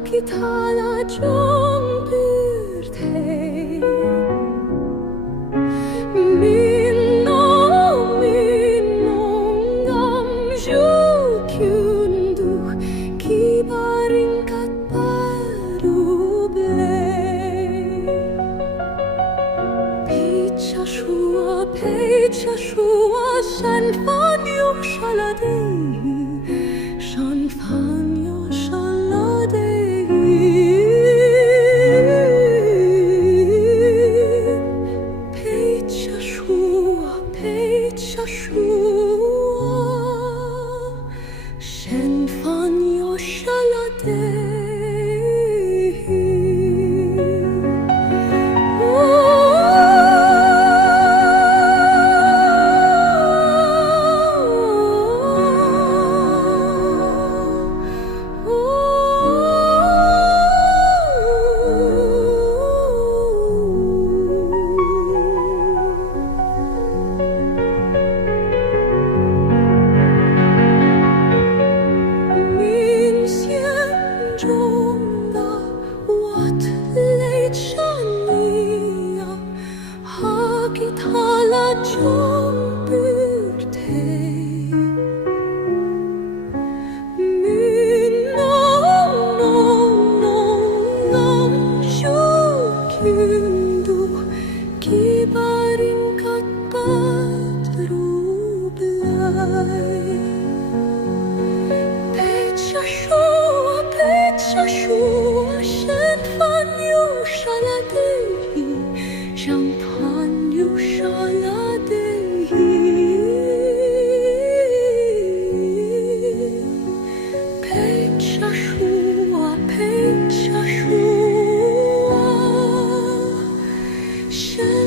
ki tala trong pyrtei minno ngam jukyunduh kibaringkat parublei Pecha shua shan fan yok shaladei Shan fan yok shaladei Pecha shua Shan fan yok shaladei Kibaringkat patrublay Pecha shua Shan fan yok shaladei Shan fan yok shaladei Pecha shua Shan